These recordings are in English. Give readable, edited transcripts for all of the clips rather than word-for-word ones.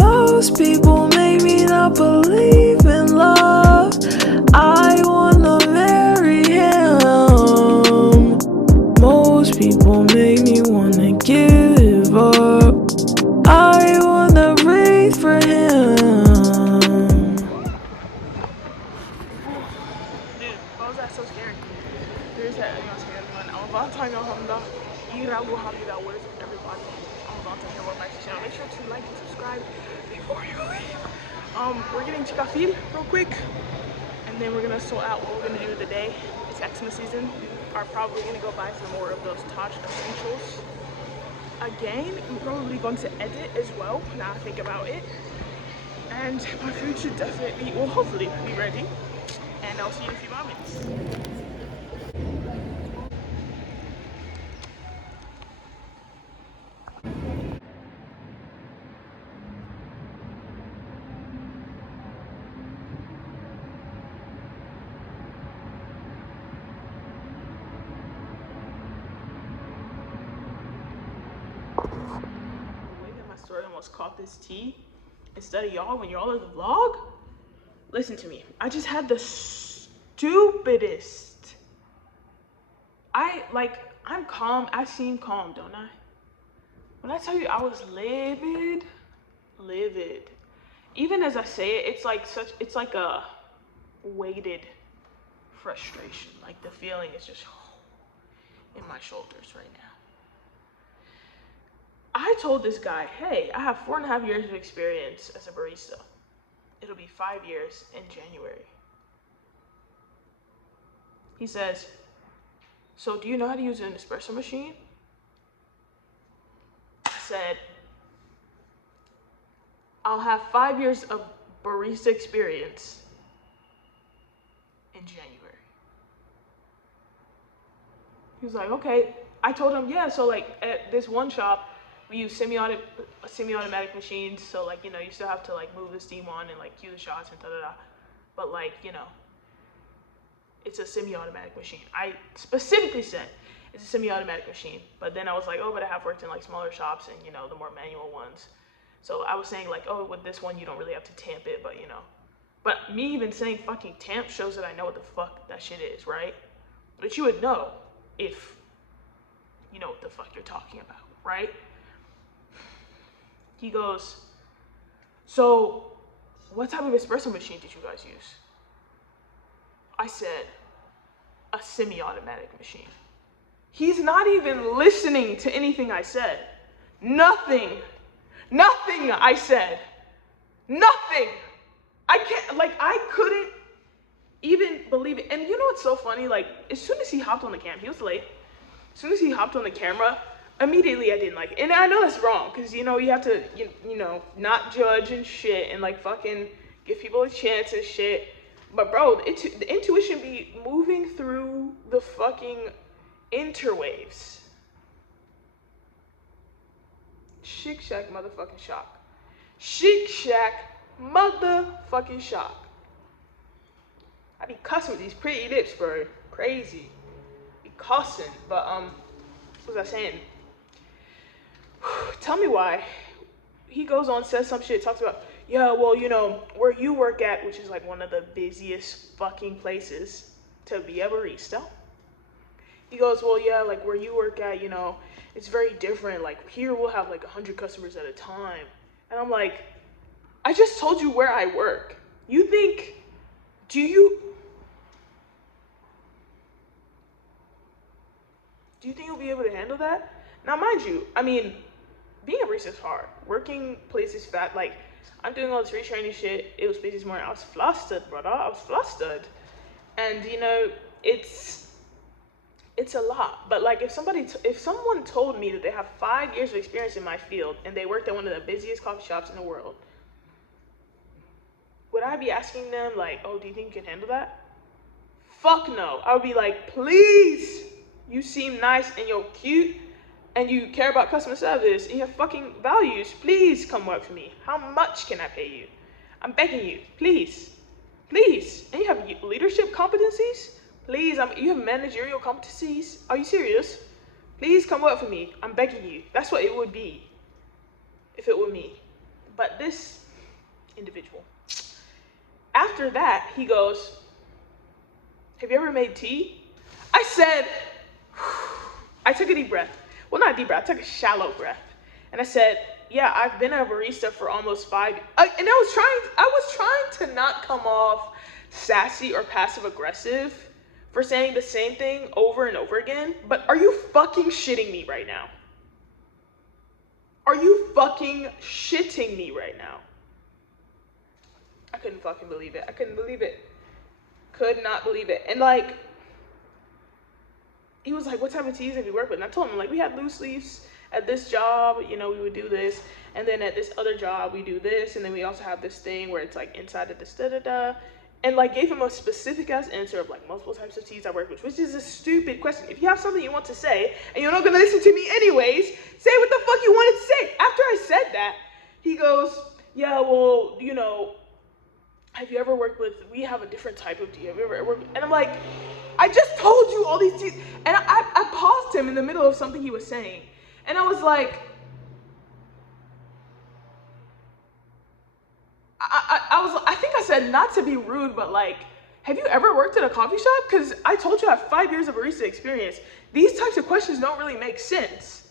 Most people make me not believe in love. I wanna marry him. Most people make me wanna give up. I wanna breathe for him. Dude, why was that so scary? There's that I'm about to know what is everybody. I'm about to hear what my channel. Make sure to like and subscribe before you leave. We're getting chikafil real quick, and then we're gonna sort out what we're gonna do today. It's Xmas season. We are probably gonna go buy some more of those Taj essentials. Again, I'm probably going to edit as well. Now I think about it, and my food should definitely, well, hopefully, be ready. And I'll see you in a few moments. The way that my story almost caught this tea, instead of y'all, when y'all are the vlog, listen to me. I just had the stupidest. I'm calm. I seem calm, don't I? When I tell you I was livid. Even as I say it, it's like a weighted frustration. Like the feeling is just in my shoulders right now. I told this guy, hey, I have 4.5 years of experience as a barista. It'll be 5 years in January. He says, so do you know how to use an espresso machine? I said, I'll have 5 years of barista experience in January. He was like, okay. I told him, yeah, so like at this one shop, we use semi-automatic machines. So like, you know, you still have to like move the steam on and like cue the shots and da-da-da. But like, you know, it's a semi-automatic machine. I specifically said it's a semi-automatic machine. But then I was like, oh, but I have worked in like smaller shops and, you know, the more manual ones. So I was saying like, oh, with this one, you don't really have to tamp it, but you know. But me even saying fucking tamp shows that I know what the fuck that shit is, right? But you would know if you know what the fuck you're talking about, right? He goes, so what type of espresso machine did you guys use? I said, a semi-automatic machine. He's not even listening to anything I said. Nothing I said. Nothing. I couldn't even believe it. And you know what's so funny? Like, as soon as he hopped on the camera, he was late. As soon as he hopped on the camera, immediately I didn't like it. And I know that's wrong, because, you know, you have to, you know, not judge and shit and, like, fucking give people a chance and shit. But, bro, the intuition be moving through the fucking interwaves. Chic Shack motherfucking shock. Chic Shack motherfucking shock. I be cussing with these pretty lips, bro. Crazy. Be cussing. But, what was I saying? Tell me why. He goes on, says some shit, talks about, yeah, well, you know, where you work at, which is like one of the busiest fucking places to be a barista. He goes, well, yeah, like where you work at, you know, it's very different. Like here we'll have like 100 customers at a time. And I'm like, I just told you where I work. You think, do you think you'll be able to handle that? Now, mind you, I mean, being a barista is hard. Working places fat, like, I'm doing all this retraining shit. It was busy this morning. I was flustered, brother. I was flustered. And, you know, it's a lot. But, like, if someone told me that they have 5 years of experience in my field and they worked at one of the busiest coffee shops in the world, would I be asking them, like, oh, do you think you can handle that? Fuck no. I would be like, please, you seem nice and you're cute and you care about customer service and you have fucking values. Please come work for me. How much can I pay you? I'm begging you. Please. Please. And you have leadership competencies? Please. You have managerial competencies? Are you serious? Please come work for me. I'm begging you. That's what it would be if it were me. But this individual, after that, he goes, have you ever made tea? I said, I took a deep breath. Well, not a deep breath, I took a shallow breath. And I said, yeah, I've been a barista for almost 5 years. And I was trying to not come off sassy or passive aggressive for saying the same thing over and over again. But are you fucking shitting me right now? Are you fucking shitting me right now? I couldn't fucking believe it. I couldn't believe it. Could not believe it. And like, he was like, what type of teas have you worked with? And I told him, like, we had loose leaves at this job, you know, we would do this. And then at this other job, we do this. And then we also have this thing where it's like inside of this da-da-da. And like gave him a specific ass answer of like multiple types of teas I work with, which is a stupid question. If you have something you want to say and you're not gonna listen to me anyways, say what the fuck you wanted to say. After I said that, he goes, yeah, well, you know, have you ever worked with, we have a different type of tea. Have you ever worked with, and I'm like, I just told you all these teas. And I paused him in the middle of something he was saying. And I was like, I think I said, not to be rude, but like, have you ever worked at a coffee shop? Because I told you I have 5 years of barista experience. These types of questions don't really make sense.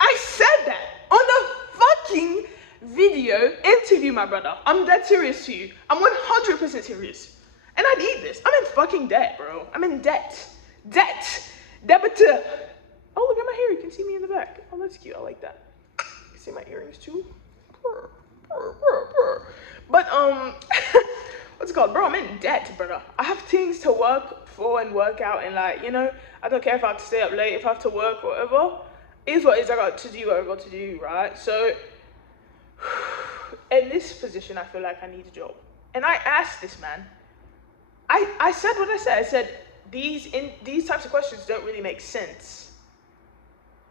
I said that on the fucking video interview, my brother. I'm dead serious to you. I'm 100% serious. And I need this. I'm in fucking debt, bro. I'm in debt. Debitor. Oh, look at my hair. You can see me in the back. Oh, that's cute. I like that. You can see my earrings too. But what's it called, bro? I'm in debt, brother. I have things to work for and work out, and like, you know, I don't care if I have to stay up late, if I have to work, whatever. It is what it is. I got to do what I got to do, right? So in this position, I feel like I need a job. And I asked this man. I said what I said. I said these types of questions don't really make sense.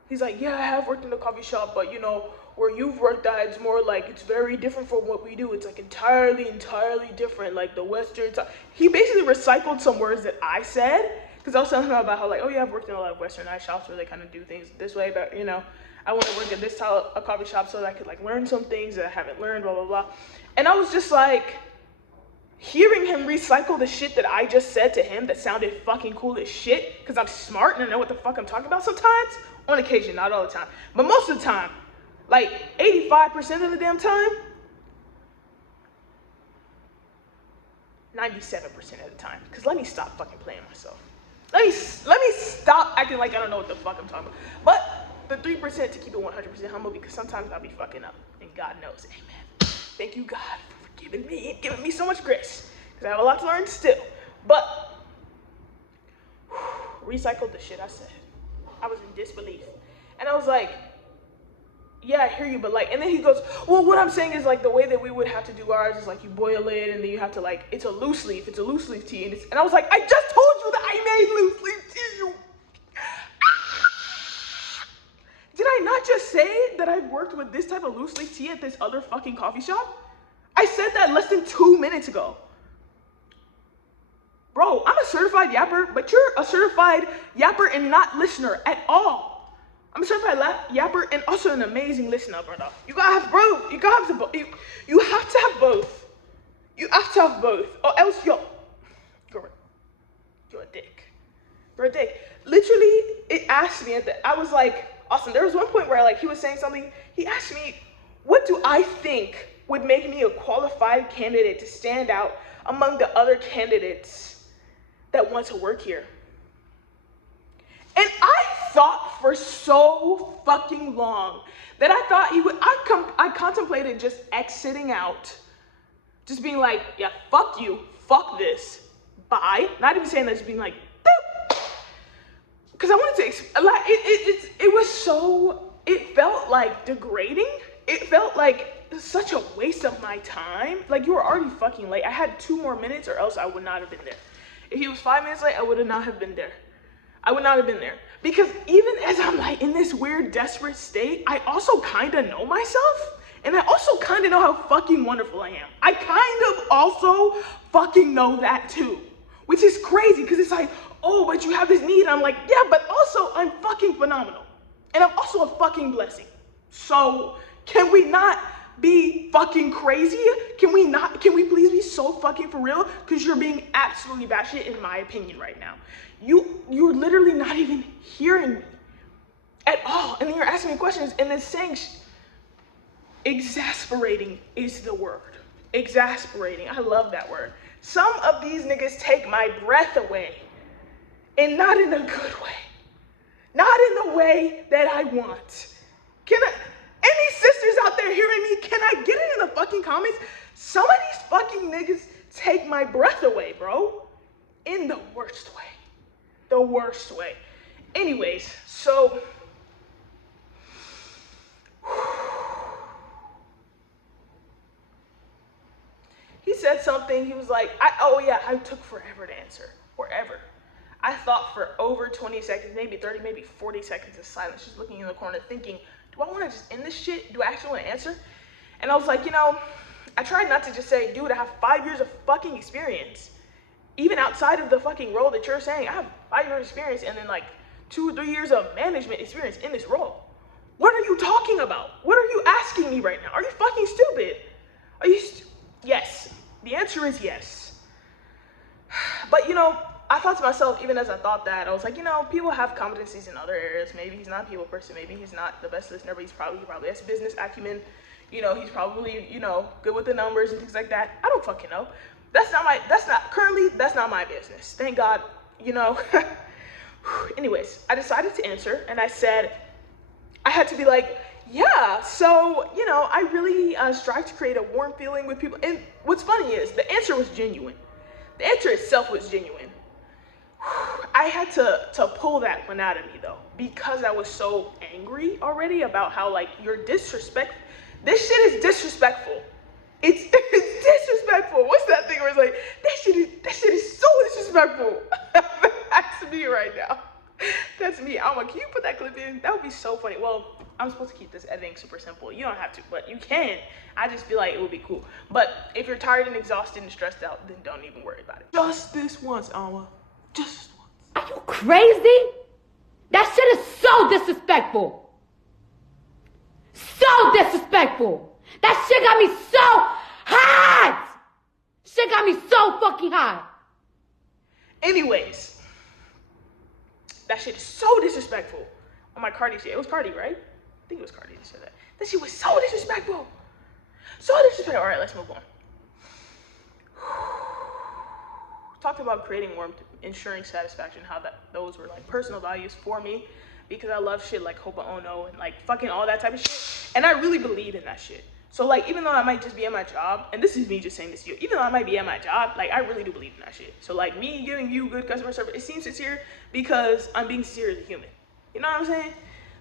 He's like, yeah, I have worked in a coffee shop, but you know, where you've worked at, it's more like, it's very different from what we do. It's like entirely different, like the Western type. He basically recycled some words that I said, because I was telling him about how like, oh yeah, I've worked in a lot of Westernized shops where they kind of do things this way, but you know, I want to work at this type of coffee shop so that I could like learn some things that I haven't learned, blah, blah, blah. And I was just like, hearing him recycle the shit that I just said to him that sounded fucking cool as shit, because I'm smart and I know what the fuck I'm talking about sometimes, on occasion, not all the time, but most of the time, like 85% of the damn time, 97% of the time, because let me stop fucking playing myself. Let me stop acting like I don't know what the fuck I'm talking about. But the 3% to keep it 100% humble, because sometimes I'll be fucking up, and God knows, amen. Thank you, God, for forgiving me and giving me so much grace, because I have a lot to learn still. But recycled the shit I said. I was in disbelief, and I was like, yeah, I hear you, but like, and then he goes, well, what I'm saying is like the way that we would have to do ours is like you boil it and then you have to like, it's a loose leaf tea. And I was like, I just told you that I made loose leaf tea. Did I not just say that I've worked with this type of loose leaf tea at this other fucking coffee shop? I said that less than 2 minutes ago. Bro, I'm a certified yapper, but you're a certified yapper and not listener at all. I'm a certified yapper and also an amazing listener, brother. You gotta have both. You have to have both. You have to have both, or else you're a dick. You're a dick. Literally, it asked me I was like, Austin, there was one point where like he was saying something. He asked me, what do I think would make me a qualified candidate to stand out among the other candidates that want to work here? And I thought for so fucking long that I thought he would, I contemplated just exiting out, just being like, yeah, fuck you, fuck this, bye. Not even saying that, just being like, because I wanted to, like, it was so, it felt like degrading. It felt like such a waste of my time. Like, you were already fucking late. I had 2 more minutes or else I would not have been there. If he was 5 minutes late, I would not have been there. I would not have been there. Because even as I'm like in this weird, desperate state, I also kind of know myself. And I also kind of know how fucking wonderful I am. I kind of also fucking know that too. Which is crazy because it's like, oh, but you have this need. And I'm like, yeah, but also I'm fucking phenomenal. And I'm also a fucking blessing. So Can we not be fucking crazy? Can we please be so fucking for real? Because you're being absolutely batshit in my opinion right now. You're literally not even hearing me at all. And then you're asking me questions and then saying, exasperating is the word. Exasperating, I love that word. Some of these niggas take my breath away, and not in a good way. Not in the way that I want. Any sisters out there hearing me, can I get it in the fucking comments? Some of these fucking niggas take my breath away, bro. In the worst way. The worst way. Anyways, so he said something, he was like, I took forever to answer, forever. I thought for over 20 seconds, maybe 30, maybe 40 seconds of silence, just looking in the corner thinking, do I want to just end this shit? Do I actually want to answer? And I was like, I tried not to just say, dude, I have 5 years of fucking experience. Even outside of the fucking role that you're saying, I have 5 years of experience and then like 2 or 3 years of management experience in this role. What are you talking about? What are you asking me right now? Are you fucking stupid? Are you Yes. The answer is yes. But I thought to myself, even as I thought that, I was like, people have competencies in other areas. Maybe he's not a people person. Maybe he's not the best listener, but he probably has business acumen. He's probably, good with the numbers and things like that. I don't fucking know. That's not my business. Thank God, Anyways, I decided to answer and I said, I had to be like, yeah, so, I really strive to create a warm feeling with people. And what's funny is the answer was genuine. The answer itself was genuine. I had to pull that one out of me though, because I was so angry already about how like you're disrespectful. This shit is disrespectful. It's disrespectful. What's that thing where it's like, that shit is so disrespectful. That's me right now. That's me. I'm like, can you put that clip in? That would be so funny. Well, I'm supposed to keep this editing super simple. You don't have to, but you can. I just feel like it would be cool. But if you're tired and exhausted and stressed out, then don't even worry about it. Just this once, Alma. Just this once. Are you crazy? That shit is so disrespectful. So disrespectful. That shit got me so hot. Shit got me so fucking hot. Anyways, that shit is so disrespectful. On my Cardi shit. It was Cardi, right? I think it was Cardi that said that. That shit was so disrespectful. So disrespectful. All right, let's move on. Talked about creating warmth, ensuring satisfaction, how those were like personal values for me because I love shit like Hopa Ono and like fucking all that type of shit. And I really believe in that shit. So like, even though I might just be at my job, and this is me just saying this to you, even though I might be at my job, like I really do believe in that shit. So like me giving you good customer service, it seems sincere because I'm being sincere as a human. You know what I'm saying?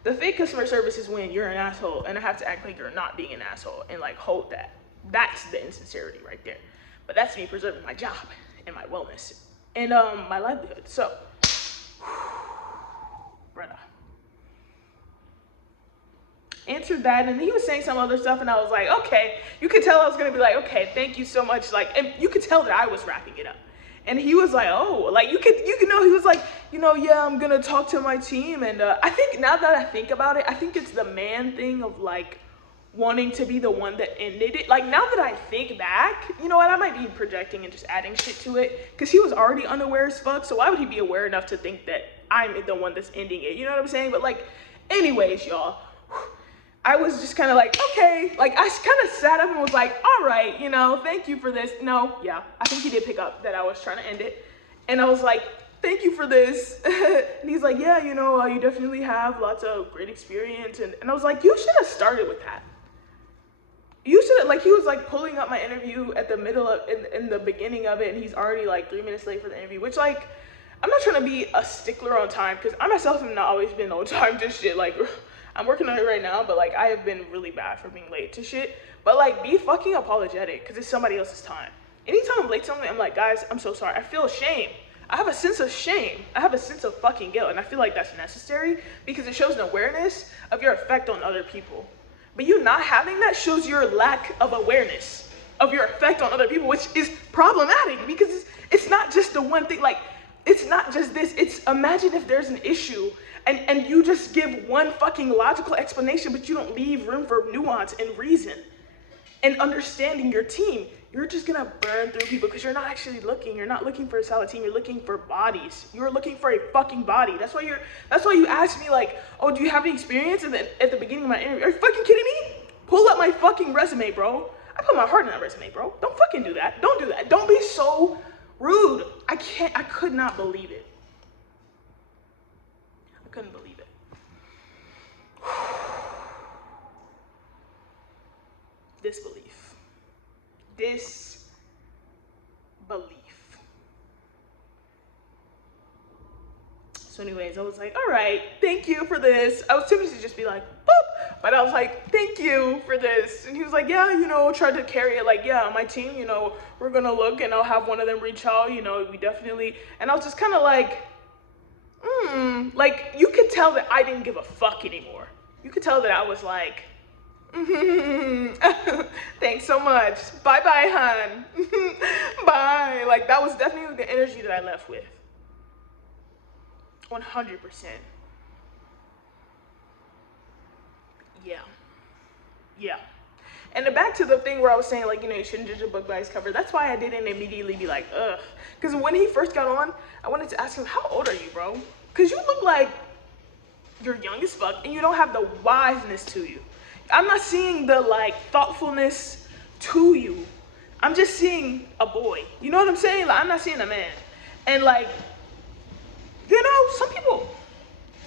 The fake customer service is when you're an asshole and I have to act like you're not being an asshole and like hold that. That's the insincerity right there. But that's me preserving my job and my wellness and my livelihood. So, brother. Answered that and he was saying some other stuff and I was like, okay. You could tell I was gonna be like, okay, thank you so much. Like, and you could tell that I was wrapping it up. And he was like, oh, like you could know, he was like, yeah, I'm gonna talk to my team. And I think now that I think about it, I think it's the man thing of like wanting to be the one that ended it. Like now that I think back, you know what, I might be projecting and just adding shit to it because he was already unaware as fuck. So why would he be aware enough to think that I'm the one that's ending it? You know what I'm saying? But like, anyways, y'all, I was just kind of like, okay, like I kind of sat up and was like, all right, thank you for this. No, yeah, I think he did pick up that I was trying to end it. And I was like, thank you for this. And he's like, yeah, you definitely have lots of great experience. And I was like, you should have started with that. You should have, like, he was like pulling up my interview at the middle of, in the beginning of it. And he's already like 3 minutes late for the interview, which like, I'm not trying to be a stickler on time because I myself have not always been on time to shit. Like, I'm working on it right now, but like I have been really bad for being late to shit. But like, be fucking apologetic because it's somebody else's time. Anytime I'm late to something, I'm like, guys, I'm so sorry. I feel shame. I have a sense of shame. I have a sense of fucking guilt. And I feel like that's necessary because it shows an awareness of your effect on other people. But you not having that shows your lack of awareness of your effect on other people, which is problematic because it's not just the one thing. Like, It's not just this. It's imagine if there's an issue and you just give one fucking logical explanation, but you don't leave room for nuance and reason and understanding your team. You're just gonna burn through people because you're not actually looking. You're not looking for a solid team. You're looking for bodies. You're looking for a fucking body. That's why you asked me like, oh, do you have any experience? And then at the beginning of my interview, are you fucking kidding me? Pull up my fucking resume, bro. I put my heart in that resume, bro. Don't fucking do that. Don't do that. Don't be so rude. I could not believe it. I couldn't believe it. Disbelief. So anyways, I was like, all right, thank you for this. I was tempted to just be like, boop, but I was like, thank you for this. And he was like, yeah, tried to carry it like, yeah, my team, we're gonna look and I'll have one of them reach out, we definitely, and I was just kind of like, like you could tell that I didn't give a fuck anymore. You could tell that I was like, thanks so much. Bye-bye, hon. Bye. Like that was definitely the energy that I left with. 100%. Yeah. And back to the thing where I was saying like, you shouldn't judge a book by its cover. That's why I didn't immediately be like, ugh. Because when he first got on, I wanted to ask him, how old are you, bro? Because you look like you're young as fuck and you don't have the wiseness to you. I'm not seeing the like thoughtfulness to you. I'm just seeing a boy. You know what I'm saying? Like I'm not seeing a man. And like, some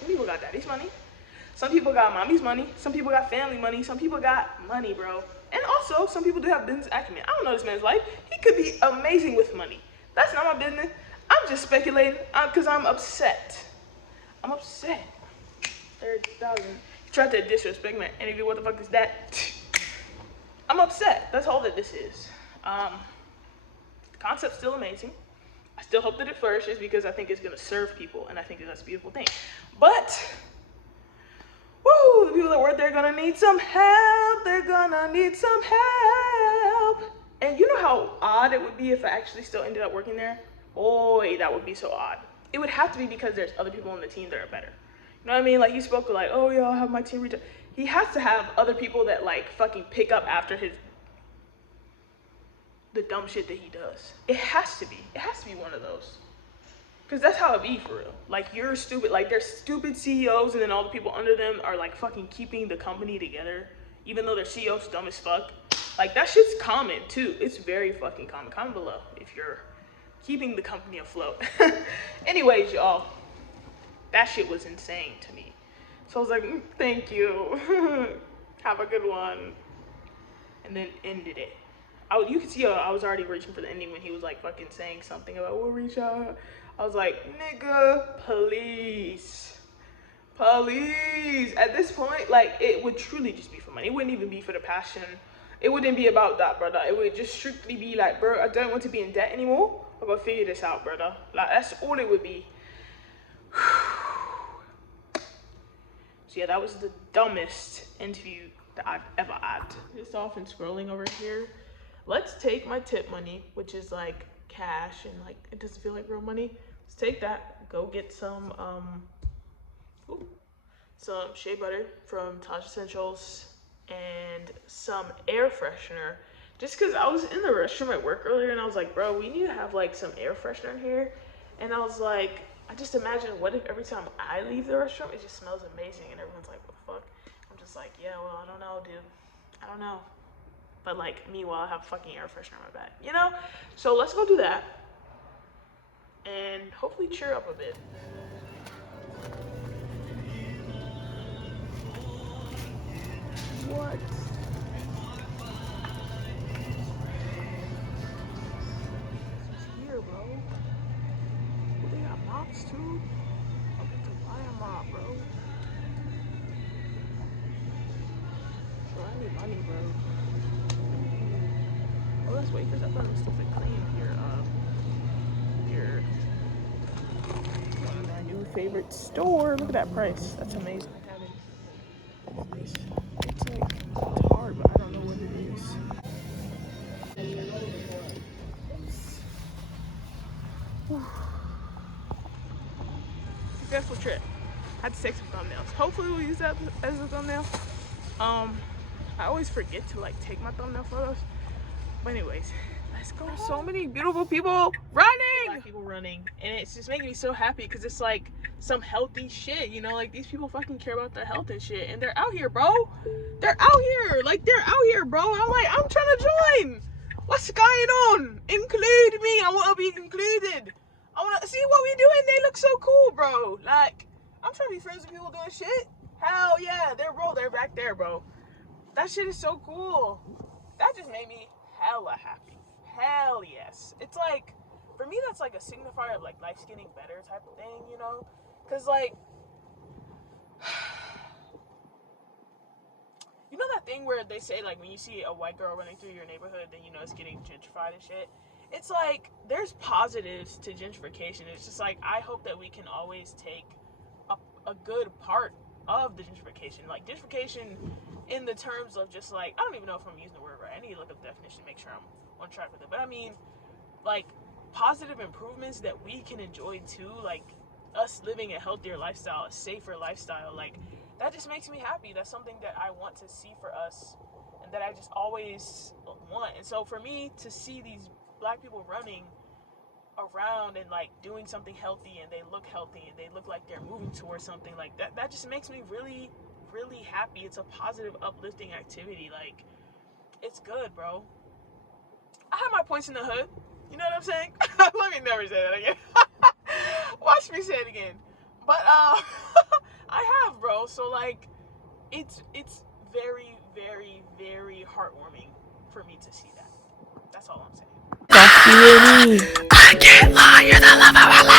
people got daddy's money. Some people got mommy's money. Some people got family money. Some people got money, bro. And also, some people do have business acumen. I don't know this man's life. He could be amazing with money. That's not my business. I'm just speculating because I'm upset. I'm upset. 30,000. You tried to disrespect my interview. What the fuck is that? I'm upset. That's all that this is. The concept's still amazing. I still hope that it flourishes because I think it's gonna serve people, and I think that's a beautiful thing. But, woo, the people that work there are gonna need some help. They're gonna need some help. And you know how odd it would be if I actually still ended up working there? Boy, that would be so odd. It would have to be because there's other people on the team that are better. You know what I mean? Like he spoke like, oh yeah, I'll have my team reach out. He has to have other people that like fucking pick up after the dumb shit that he does. It has to be one of those. Cause that's how it be for real. Like you're stupid, like there's stupid CEOs and then all the people under them are like fucking keeping the company together, even though their CEO's dumb as fuck. Like that shit's common too. It's very fucking common. Comment below if you're keeping the company afloat. Anyways, y'all, that shit was insane to me. So I was like, thank you. Have a good one. And then ended it. You could see I was already reaching for the ending when he was like fucking saying something about we'll reach out. I was like, nigga, please. At this point, like it would truly just be for money. It wouldn't even be for the passion. It wouldn't be about that, brother. It would just strictly be like, bro, I don't want to be in debt anymore. I'm gonna figure this out, brother. Like that's all it would be. So yeah, that was the dumbest interview that I've ever had. Just off and scrolling over here. Let's take my tip money, which is like cash and like it doesn't feel like real money. Let's take that, go get some shea butter from Taj Essentials and some air freshener. Just cause I was in the restroom at work earlier and I was like, bro, we need to have like some air freshener here. And I was like, I just imagine what if every time I leave the restroom, it just smells amazing and everyone's like, what the fuck? I'm just like, yeah, well, I don't know, dude. I don't know. But like, meanwhile, I have fucking air freshener on my back, So let's go do that. And hopefully cheer up a bit. What? It's here, bro. They got mops too? I'll get to buy a mop, bro. Bro, I need money, bro. Oh, let's wait, because I thought it was still clean here. My new favorite store. Look at that price. That's amazing. I have it. It's like, it's hard, but I don't know what it is. successful trip. I had to take some thumbnails. Hopefully we'll use that as a thumbnail. I always forget to like take my thumbnail photos. But anyways, let's go. There's so many beautiful people running. Black people running, and it's just making me so happy because it's like some healthy shit, you know, like these people fucking care about their health and shit, and they're out here, bro. They're out here, like they're out here, bro. I'm like, I'm trying to join. What's going on? Include me. I want to be included. I want to see what we doing. They look so cool, bro. Like, I'm trying to be friends with people doing shit. Hell yeah, they're back there, bro. That shit is so cool. That just made me hella happy. Hell yes. It's like, for me, that's like a signifier of like life's getting better type of thing, you know? Because like, you know that thing where they say like when you see a white girl running through your neighborhood, then you know it's getting gentrified and shit? It's like, there's positives to gentrification. It's just like, I hope that we can always take a good part of the gentrification. Like, gentrification in the terms of just like, I don't even know if I'm using the word right. I need to look up the definition, make sure I'm on track with it. But I mean, like, positive improvements that we can enjoy too, like us living a healthier lifestyle, a safer lifestyle, like that just makes me happy. That's something that I want to see for us and that I just always want. And so for me to see these black people running around and like doing something healthy, and they look healthy and they look like they're moving towards something like that just makes me really, really happy. It's a positive, uplifting activity. Like, it's good, bro. I have my points in the hood. You know what I'm saying? Let me never say that again. Watch me say it again. But I have, bro. So like, it's very, very, very heartwarming for me to see that. That's all I'm saying. I can't lie, you're the love of my life.